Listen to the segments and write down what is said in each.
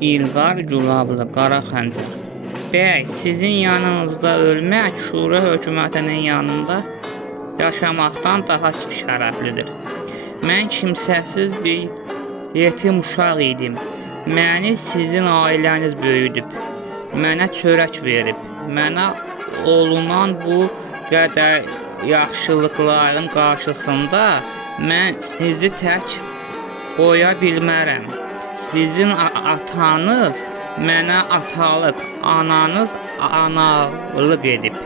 İlqar Gülablı Qara Xəncər. Bəy, sizin yanınızda ölmək Şura hökumətinin yanında yaşamaqdan daha şərəflidir. Mən kimsəsiz bir yetim uşaq idim. Məni sizin ailəniz böyüdüb. Mənə çörək verib. Mənə olunan bu qədər yaxşılıqların qarşısında mən sizi tək qoya bilmərəm. Sizin atanız mənə atalıq, ananız analıq edib.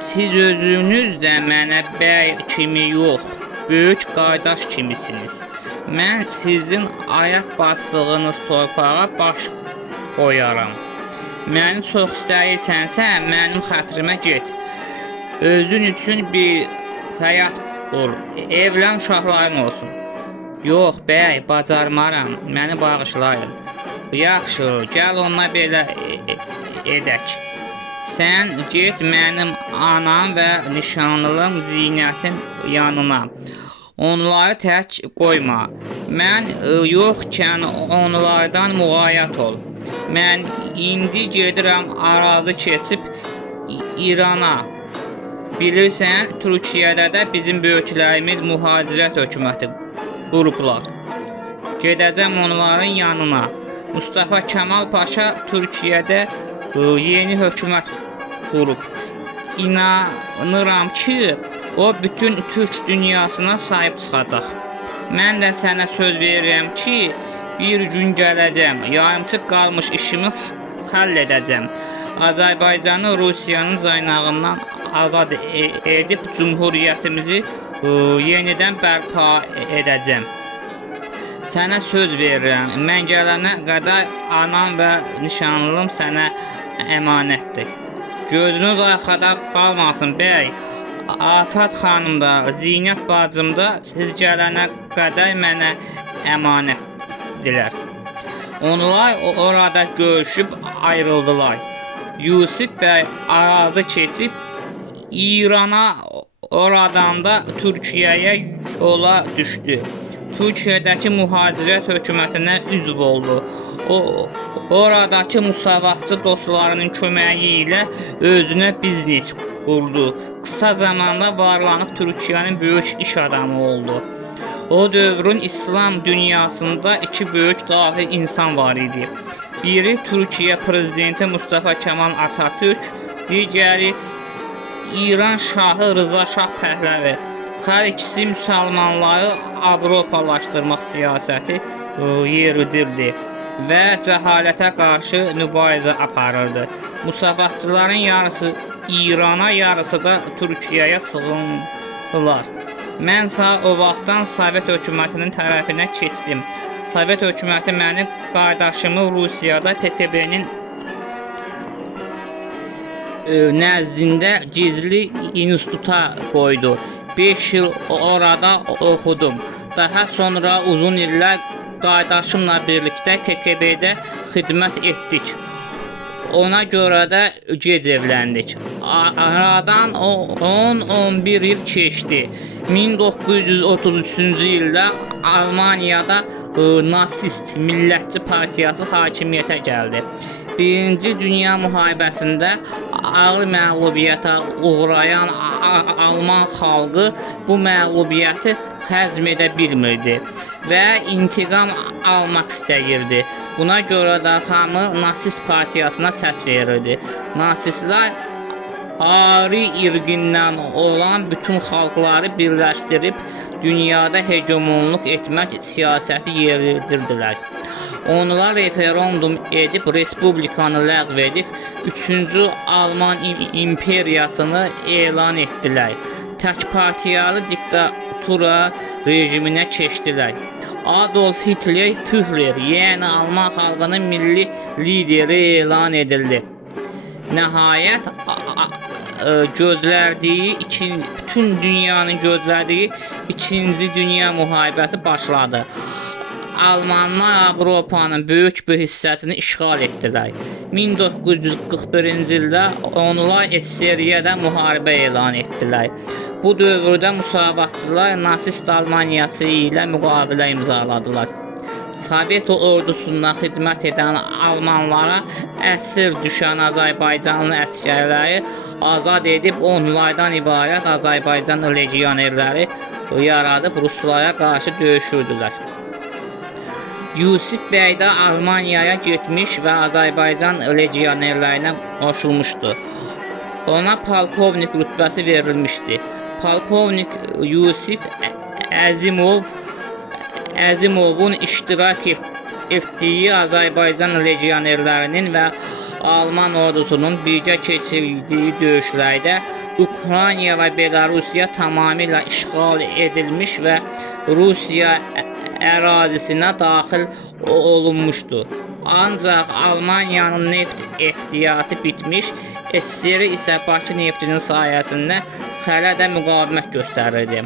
Siz özünüz də mənə bəy kimi yox, böyük qardaş kimisiniz. Mən sizin ayaq bastığınız torpağa baş qoyaram. Məni çox istəyirsənsə, mənim xətrimə get. Özün üçün bir həyat qur, evlən, uşaqların olsun. Yox, bəy, bacarmaram, məni bağışlayın. Yaxşı, gəl onunla belə edək. Sən get mənim anam və nişanlım Zinətin yanına. Onları tək qoyma. Mən yoxkən onlardan müğayət ol. Mən indi gedirəm arazi keçib İrana. Bilirsən, Türkiyədə də bizim böyüklərimiz mühacirət hökuməti qurublar. Gedəcəm onların yanına. Mustafa Kemal Paşa Türkiyədə yeni hökumət qurub. İnanıram ki, o bütün Türk dünyasına sahib çıxacaq. Mən də sənə söz verirəm ki, bir gün gələcəm, yarımçıq qalmış işimi həll edəcəm. Azərbaycanı Rusiyanın caynağından azad edib cümhuriyyətimizi yenidən bərpa edəcəm. Sənə söz verirəm, mən gələnə qədər anam və nişanlım sənə əmanətdir. Gözünüz arxada qalmasın, bəy. Afət xanım da, Zinət bacım da siz gələnə qədər mənə əmanətdilər. Onlar orada görüşüb ayrıldılar. Yusif bəy arazi keçib İrana, oradan da Türkiyəyə yola düşdü. Türkiyədəki mühacirət hökumətinə üzv oldu. Oradakı müsavatçı dostlarının köməyi ilə özünə biznes qurdu. Qısa zamanda varlanıb Türkiyənin böyük iş adamı oldu. O dövrün İslam dünyasında iki böyük dahi insan var idi. Biri Türkiyə prezidenti Mustafa Kemal Atatürk, digəri İran Şahı Rıza Şah Pəhləvi. Hər ikisi müsəlmanları Avropalaşdırmaq siyasəti yeridirdi və cəhalətə qarşı mübarizə aparırdı. Musavatçıların yarısı İrana, yarısı da Türkiyəyə sığındılar. Mən sağ o vaxtdan Sovet hökumətinin tərəfinə keçdim. Sovet hökuməti məni qardaşımı Rusiyada TTB-nin nəzdində gizli instituta qoydu. 5 il orada oxudum. Daha sonra uzun illər qardaşımla birlikdə TTB-də xidmət etdik. Ona görə də gec evləndik. Aradan 10-11 il keçdi. 1933-cü ildə Almaniyada nasist millətçi partiyası hakimiyyətə gəldi. Birinci Dünya müharibəsində ağır məğlubiyyətə uğrayan Alman xalqı bu məğlubiyyəti həzm edə bilmirdi və intiqam almaq istəyirdi. Buna görə də hamı nasist partiyasına səs verirdi. Nasistlər ari irqindən olan bütün xalqları birləşdirib dünyada hegemonluq etmək siyasəti yeridirdilər. Onlar referendum edib respublikanı ləğv edib 3-cü Alman imperiyasını elan etdilər. Təkpartiyalı diktatura rejiminə keçdilər. Adolf Hitler Führer, yəni Alman xalqının milli lideri elan edildi. Nəhayət bütün dünyanın gözlədiyi 2-ci Dünya müharibəsi başladı. Almanlar Avropanın böyük bir hissəsini işğal etdilər. 1941-ci ildə onlar SSRİ-də müharibə elan etdilər. Bu dövrdə müsavatçılar nasist Almaniyası ilə müqavilə imzaladılar. Sovet ordusunda xidmət edən almanlara əsir düşən Azərbaycanlı əsgərləri azad edib onlardan ibarət Azərbaycan legionerləri yaradıb Ruslara qarşı döyüşürdülər. Yusif bəy də Almaniyaya getmiş və Azərbaycan legionerlərinə qoşulmuşdu. Ona polkovnik rütbəsi verilmişdi. Polkovnik Yusif Əzimovun iştirak etdiyi Azərbaycan legionerlərinin və Alman ordusunun birgə keçirdiyi döyüşlərdə Ukrayna və Belarusiya tamamilə işğal edilmiş və Rusiya ərazisinə daxil olunmuşdu. Ancaq Almaniyanın neft ehtiyatı bitmiş, SSR isə Bakı neftinin sayəsində hələ də müqavimət göstərirdi.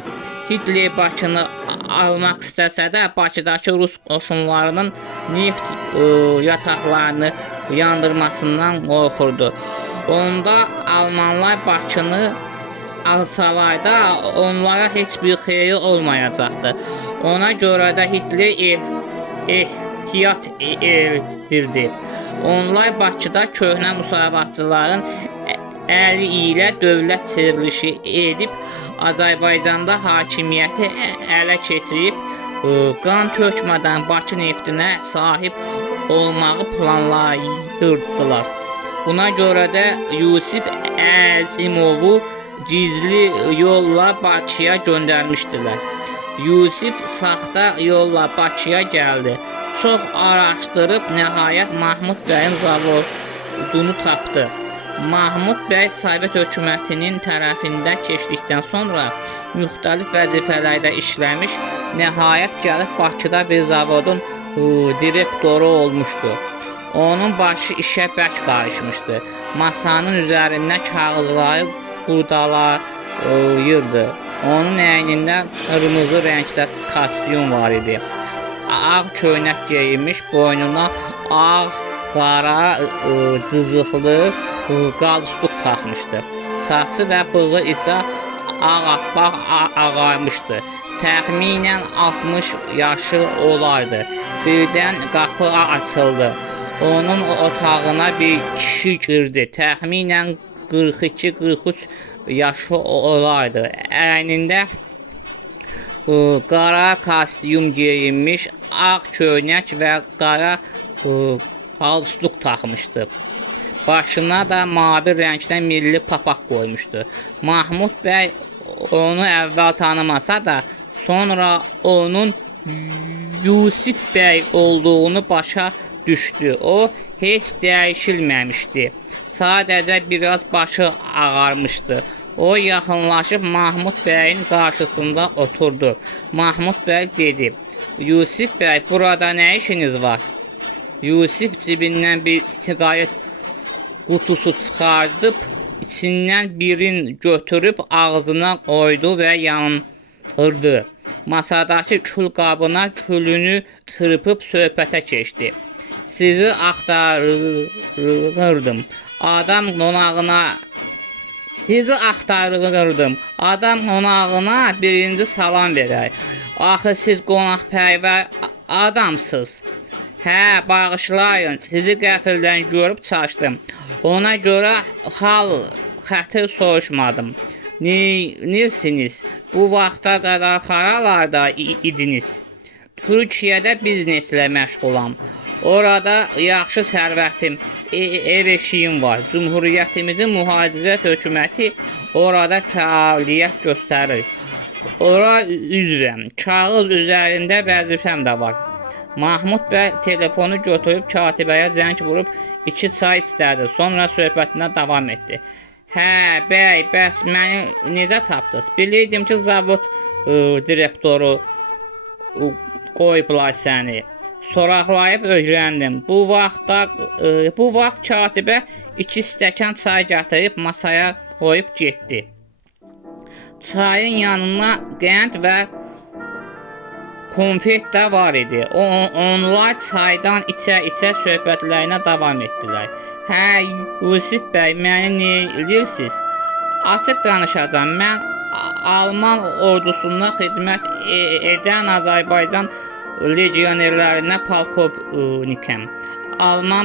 Hitler Bakını almaq istəsə də Bakıdakı Rus qoşunlarının neft yataqlarını yandırmasından qorxurdu. Onda Almanlar Bakını alsalar da onlara heç bir xeyri olmayacaqdı. Ona görə də Hitler ehtiyat edirdi. Onlar Bakıda köhnə müsavatçıların əli ilə dövlət çevrilişi edib Azərbaycanda hakimiyyəti ələ keçirib qan tökmədən Bakı neftinə sahib olmağı planlayırdılar. Buna görə də Yusif Əzimovu gizli yolla Bakıya göndərmişdilər. Yusif saxta yolla Bakıya gəldi. Çox araşdırıb nəhayət Mahmud bəyin zavodunu tapdı. Mahmud bəy Sovet hökumətinin tərəfində keçdikdən sonra müxtəlif vəzifələrdə işləmiş, nəhayət gəlib Bakıda bir zavodun direktoru olmuşdu. Onun başı işə bərk qarışmışdı. Masanın üzərində kağızları qurdalayırdı. Onun əynində qırmızı rəngdə kostyum var idi. Ağ köynək geyinmiş, boynuna ağ, qara, cızıqlı qalstuk taxmışdı. Saçı və bığı isə ağappaq ağarmışdı. Təxminən 60 yaşı olardı. Birdən qapı açıldı. Onun otağına bir kişi girdi. Təxminən 42-43 yaşı olardı. Əynində qara kostyum geyinmiş, ağ köynək və qara qalstuk taxmışdı. Başına da mavi rəngdə milli papaq qoymuşdu. Mahmud bəy onu əvvəl tanımasa da, sonra onun Yusif bəy olduğunu başa düşdü. O heç dəyişilməmişdi. Sadəcə biraz başı ağarmışdı. O yaxınlaşıb Mahmud bəyin qarşısında oturdu. Mahmud bəy dedi: "Yusif bəy, burada nə işiniz var?" Yusif cibindən bir siqaret qutusu çıxardıb, içindən birini götürüb ağzına qoydu və yandırdı. Masadakı kül qabına külünü çırpıb söhbətə keçdi. "Sizi axtarırdım. Adam qonağına birinci salam verək. Axı siz qonaqpərvər adamsınız." "Hə, bağışlayın, sizi qəfildən görüb çaşdım. Ona görə hal xətir soruşmadım. Nirsiniz? Bu vaxta qədər xaralarda idiniz?" "Türkiyədə bizneslə məşğulam. Orada yaxşı sərvətim, ev eşiyim var. Cümhuriyyətimizin mühacirət hökuməti orada fəaliyyət göstərir. Ora üzvəm. Kağız üzərində vəzifəm də var." Mahmud bəy telefonu götürüb katibəyə zəng vurub 2 çay istədi. Sonra söhbətinə davam etdi. "Hə, bəy, bəs məni necə tapdınız? Bilirdim ki, zavod direktoru qoyublar səni. Soraqlayıb öyrəndim. Bu vaxt katibə 2 stəkan çay gətirib masaya qoyub getdi. Çayın yanına qənd və konfet də var idi. Onlar çaydan içə-içə söhbətlərinə davam etdilər. "Hə, Yusif bəy, məni nə edirsiniz? Açıq danışacağam. Mən Alman ordusunda xidmət edən Azərbaycan legionerlərinə polkovnikəm. Alman